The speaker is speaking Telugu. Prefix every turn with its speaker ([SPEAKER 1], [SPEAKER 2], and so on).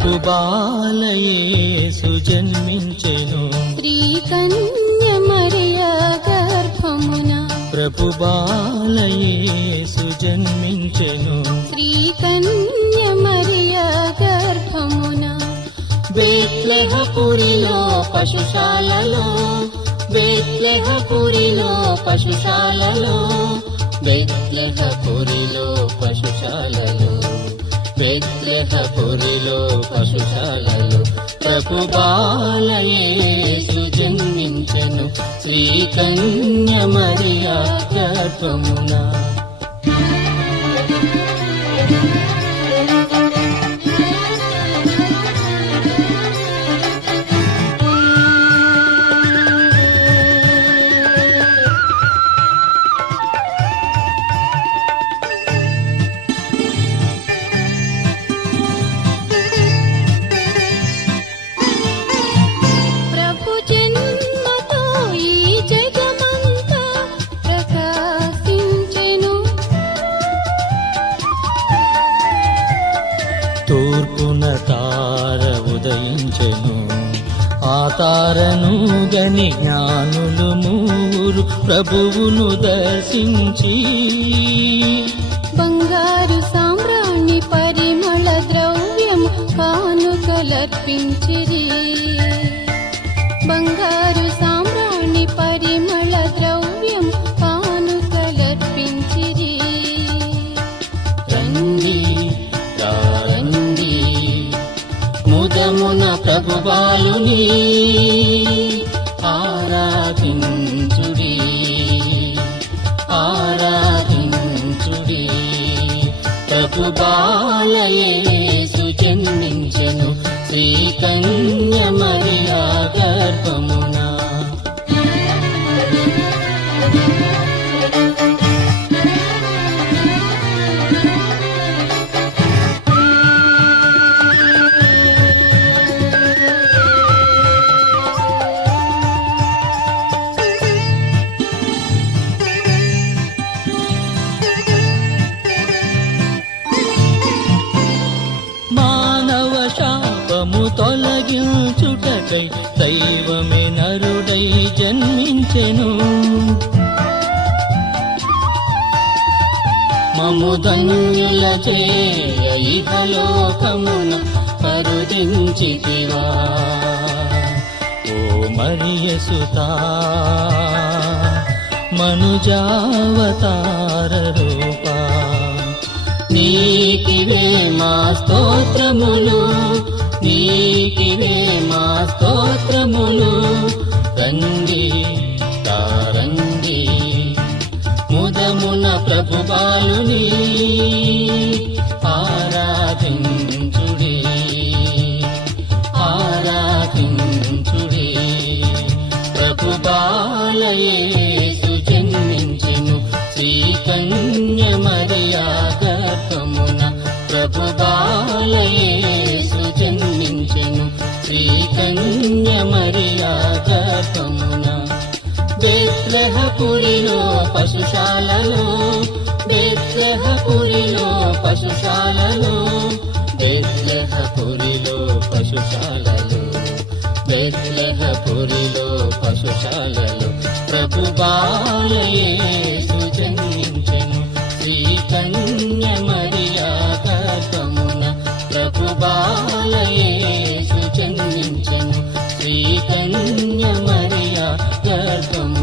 [SPEAKER 1] ప్రభు బాలయేసు జన్మించెను.
[SPEAKER 2] స్త్రీ కన్య మరియ గర్భమున.
[SPEAKER 1] ప్రభు బాలయేసు జన్మించెను.
[SPEAKER 2] స్త్రీ కన్య మరియ గర్భమున.
[SPEAKER 1] బేత్లెహపురిలో పశుశాలలో బేత్లెహపురిలో పశుశాలలో బేత్లెహపురిలో పశుశాలలో బేత్లెహపురిలో పశుశాలలో ప్రభు బాలయేసు జన్మించను శ్రీకన్య మరియా గర్భమునా తూర్పున తార ఉదయించెను. ఆ తారను గని జ్ఞానులు మూరు ప్రభువును దర్శించి
[SPEAKER 2] బంగారు
[SPEAKER 1] సా ముదమున ప్రభు ఆరాధించుడి. ఆరాధించుడి. ప్రభు బాలయేసు జన్మించెను. శ్రీ మరియా గర్భమునా తొలగించుటకై దైవమే నరుడై జన్మించెను. మము ధన్యుల చేయ ఇహలోకమున కరుదించితివా ఓ మరియసుతా మనుజావతార రూపా నీకివే మా స్తోత్రములు స్తోత్రములు రండి తారంగి ముదమున ప్రభు బాలుని ఆరాధించుడి ఆరాధించుడి. ప్రభు బెత్లెహపురిలో పశుశాలను బెత్లెహపురిలో పశుశాలను బెత్లెహపురిలో పశుశాలలు బెత్లెహపురిలో పశుశాలలు ప్రభు బాలయేసు జన్మించెను శ్రీకన్య మరియా గర్భమున ప్రభు బాలయేసు జన్మించెను శ్రీకన్య మరియా గర్భము